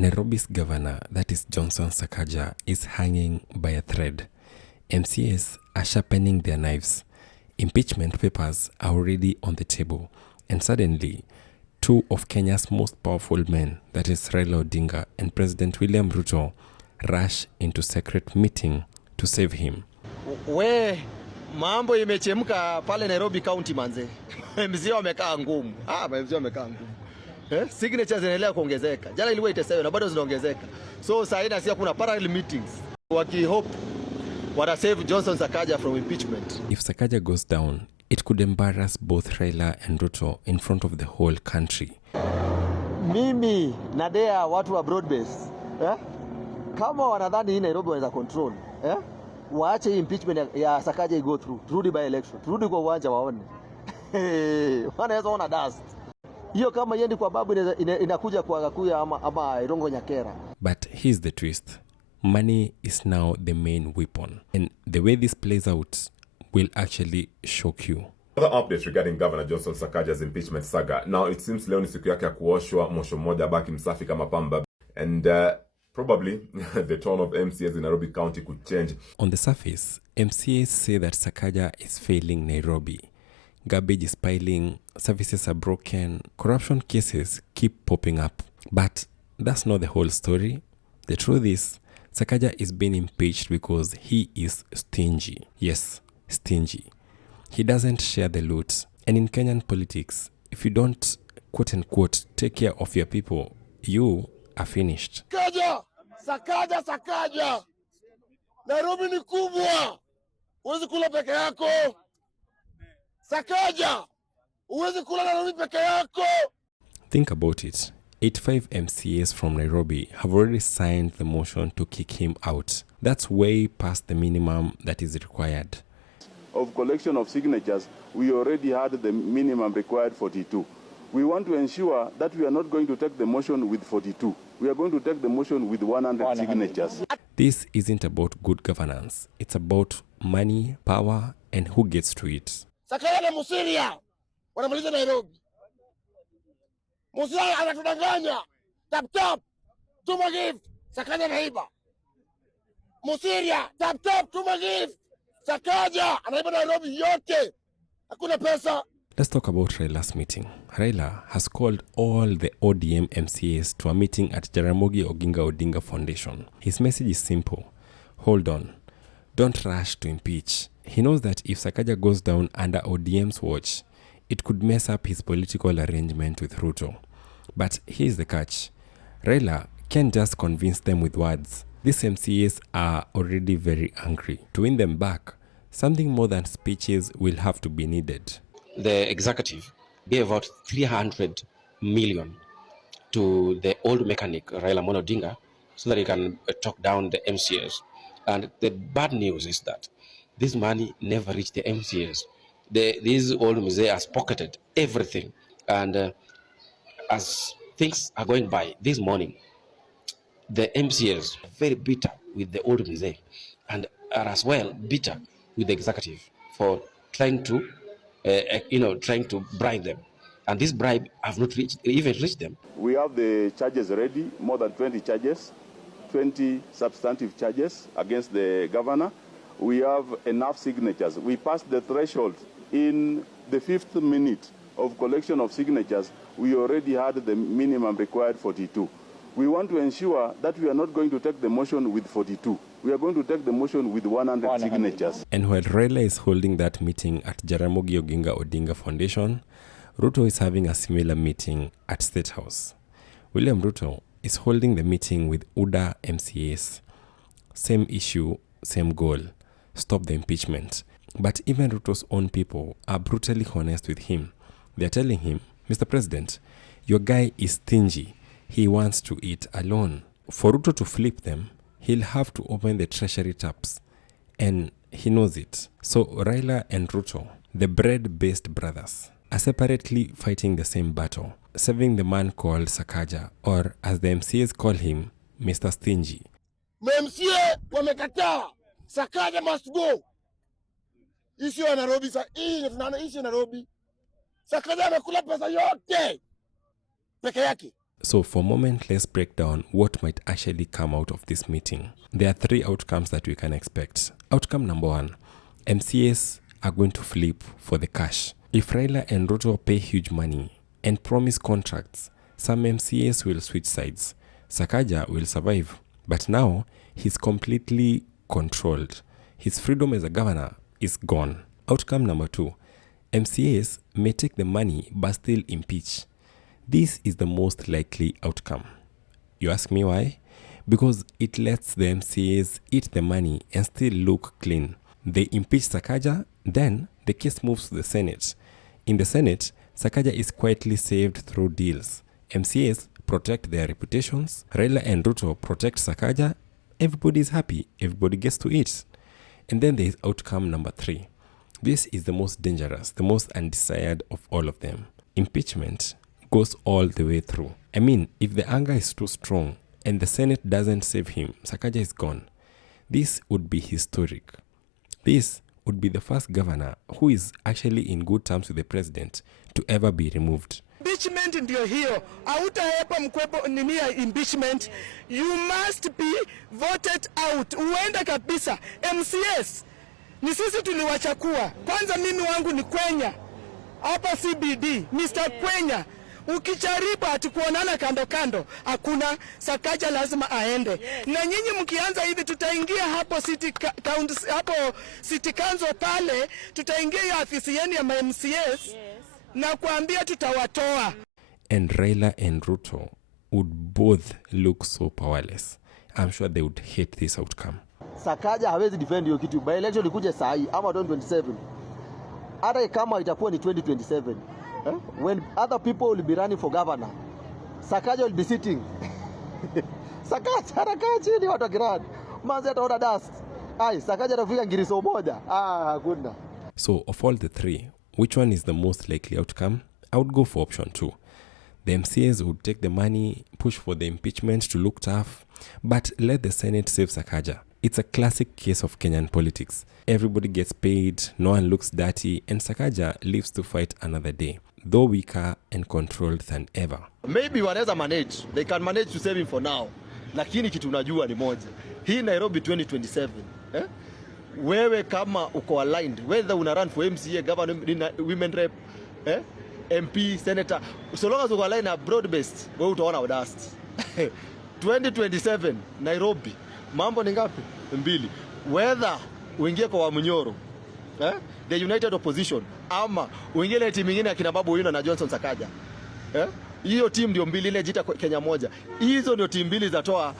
Nairobi's governor, that is Johnson Sakaja, is hanging by a thread. MCAs are sharpening their knives. Impeachment papers are already on the table. And suddenly, two of Kenya's most powerful men, that is Raila Odinga and President William Ruto, rush into secret meeting to save him. Mambo imechemka pale Nairobi County manze. MCA wamekaa ngumu. MCA wamekaa ngumu. Signatures zinaendelea kuongezeka. Jana ilikuwa 87 na bado zinaongezeka. So sasa hivi nasikia kuna parallel meetings. Hope wata save Johnson Sakaja from impeachment. If Sakaja goes down, it could embarrass both Raila and Ruto in front of the whole country. Mimi nadea watu wa broad base. Kama wanadhani hii Nairobi wanaweza control, waache impeachment ya Sakaja go through. Turudi by election. Turudi kwa uwanja waone. Wanaweza ona dust. Hiyo kama yendi kwa babu inakuja kwa Gakuya ama Irongo Nyakera. But here's the twist. Money is now the main weapon. And the way this plays out will actually shock you. Other updates regarding Governor Johnson Sakaja's impeachment saga. Now it seems leo ni siku yake ya kuoshwa, mosho mmoja baki msafi kama pamba. And probably the tone of MCAs in Nairobi County could change. On the surface, MCAs say that Sakaja is failing Nairobi. Garbage is piling, services are broken, corruption cases keep popping up. But that's not the whole story. The truth is, Sakaja is being impeached because he is stingy. Yes, stingy. He doesn't share the loot. And in Kenyan politics, if you don't, quote unquote, take care of your people, you are finished. Sakaja! Nairobi ni kubwa! Uwezi kula peke yako! Sakaja! Uwezi kula Nairobi peke yako! Think about it. 85 MCAs from Nairobi have already signed the motion to kick him out. That's way past the minimum that is required. Of collection of signatures, we already had the minimum required 42. We want to ensure that we are not going to take the motion with 42. We are going to take the motion with 100 signatures. This isn't about good governance. It's about money, power, and who gets to it. Sakaja na Musiria wanamaliza Nairobi. Musiria anatudanganya. Tap, tuma gift. Sakaja naiba. Musiria, tap, tuma gift. Sakaja anaiba Nairobi yote. Hakuna pesa. Let's talk about Raila's meeting. Raila has called all the ODM MCAs to a meeting at Jaramogi Oginga Odinga Foundation. His message is simple. Hold on. Don't rush to impeach. He knows that if Sakaja goes down under ODM's watch, it could mess up his political arrangement with Ruto. But here's the catch. Raila can't just convince them with words. These MCAs are already very angry. To win them back, something more than speeches will have to be needed. The executive gave out 300 million to the old mechanic Raila Odinga so that he can talk down the MCAs. And the bad news is that this money never reached the MCAs. These old MCAs has pocketed everything. And as things are going by this morning, the MCAs are very bitter with the old MCA and are as well bitter with the executive for trying to bribe them. And this bribe have not even reached them. We have the charges ready, more than 20 charges, 20 substantive charges against the governor. We have enough signatures. We passed the threshold in the 5th minute of collection of signatures. We already had the minimum required 42. We want to ensure that we are not going to take the motion with 42. We are going to take the motion with 100 signatures. And while Raila is holding that meeting at Jaramogi Oginga Odinga Foundation, Ruto is having a similar meeting at State House. William Ruto is holding the meeting with UDA MCAs. Same issue, same goal. Stop the impeachment. But even Ruto's own people are brutally honest with him. They're telling him, Mr. President, your guy is stingy. He wants to eat alone. For Ruto to flip them, he'll have to open the treasury taps. And he knows it. So Raila and Ruto, the bread-based brothers, are separately fighting the same battle, serving the man called Sakaja, or as the MCAs call him, Mr. Stingy. MCA wamekataa. Sakaja must go. Issue ya Nairobi issue Nairobi. Sakaja amekula pesa yote peke yake. So for a moment, let's break down what might actually come out of this meeting. There are 3 outcomes that we can expect. Outcome number 1, MCAs are going to flip for the cash. If Raila and Ruto pay huge money and promise contracts, some MCAs will switch sides. Sakaja will survive, but now he's completely controlled. His freedom as a governor is gone. Outcome number 2, MCAs may take the money but still impeach. This is the most likely outcome. You ask me why? Because it lets the MCAs eat the money and still look clean. They impeach Sakaja, then the case moves to the Senate. In the Senate, Sakaja is quietly saved through deals. MCAs protect their reputations, Raila and Ruto protect Sakaja, everybody is happy, everybody gets to eat. And then there is outcome number 3. This is the most dangerous, the most undesired of all of them. Impeachment goes all the way through. I mean, if the anger is too strong and the Senate doesn't save him, Sakaja is gone. This would be historic. This would be the first governor who is actually in good terms with the president to ever be removed. Impeachment ndio hiyo. Hautaepa mkwepo nini ya impeachment. You must be voted out. Uende kabisa. MCAs ni sisi tuliwachakua. Kwanza mimi wangu ni Kwenya. Hapa CBD, Mr. Kwenya. Ukijaribu atukuonana kando kando, hakuna. Sakaja lazima aende. Na nyinyi mkianza hivi tutaingia hapo city council pale, tutaingia hiyo afisi yenu ya MCAs. Na kuambia tutawatoa. And Raila and Ruto would both look so powerless. I'm sure they would hate this outcome. Sakaja hawezi defend hiyo kitu. By election ikuje saa hii ama 2027. Hata kama itakuwa ni 2027. When other people will be running for governor, Sakaja will be sitting. Sakaja anakaa chini watu wakirani. Manzi ataona dust. Sakaja atafika ngiriso moja. Hakuna. So of all the 3, which one is the most likely outcome? I would go for option 2. The MCAs would take the money, push for the impeachment to look tough, but let the Senate save Sakaja. It's a classic case of Kenyan politics. Everybody gets paid, no one looks dirty, and Sakaja lives to fight another day, though weaker and controlled than ever. Maybe wanaweza manage. They can manage to save him for now. Lakini kitu unajua ni moja. Hii Nairobi 2027. Wewe kama uko aligned, whether una run for MCA, governor, women rep, MP, senator, so long as uko aligned na broad based, wewe utaona dust. 2027 Nairobi. Mambo ni ngapi? 2. Whether uingie kwa Wamunyoro, the United Opposition, ama uingie ile timu nyingine ya kina Babu Wino na Johnson Sakaja. Hiyo timu ndio 2 ile jita Kenya moja. Hizo ndio timu 2 zatoa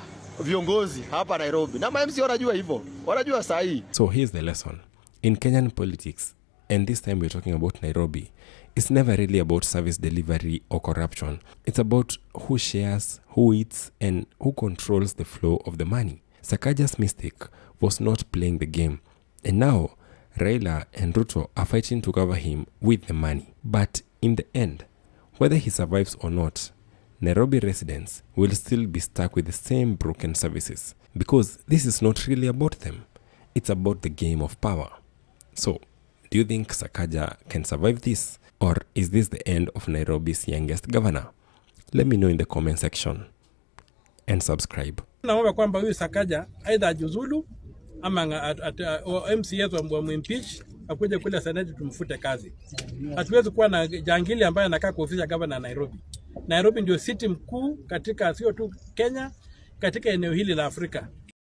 viongozi hapa Nairobi. Na MC wanajua hivyo. Wanajua saa hii. So here's the lesson. In Kenyan politics, and this time we're talking about Nairobi, it's never really about service delivery or corruption. It's about who shares, who eats, and who controls the flow of the money. Sakaja's mistake was not playing the game. And now, Raila and Ruto are fighting to cover him with the money. But in the end, whether he survives or not, Nairobi residents will still be stuck with the same broken services. Because this is not really about them. It's about the game of power. So, do you think Sakaja can survive this? Or is this the end of Nairobi's youngest governor? Let me know in the comment section. And subscribe. Naomba kwamba huyu Sakaja aidha ajuzulu ama MCAs wa impeach akuje kule Senate tumfute kazi. Hatuwezi kuwa na jangili ambaye anakaa kwa ofisi ya governor Nairobi. Nairobi ndio city mkuu katika sio tu Kenya, katika eneo hili la Afrika.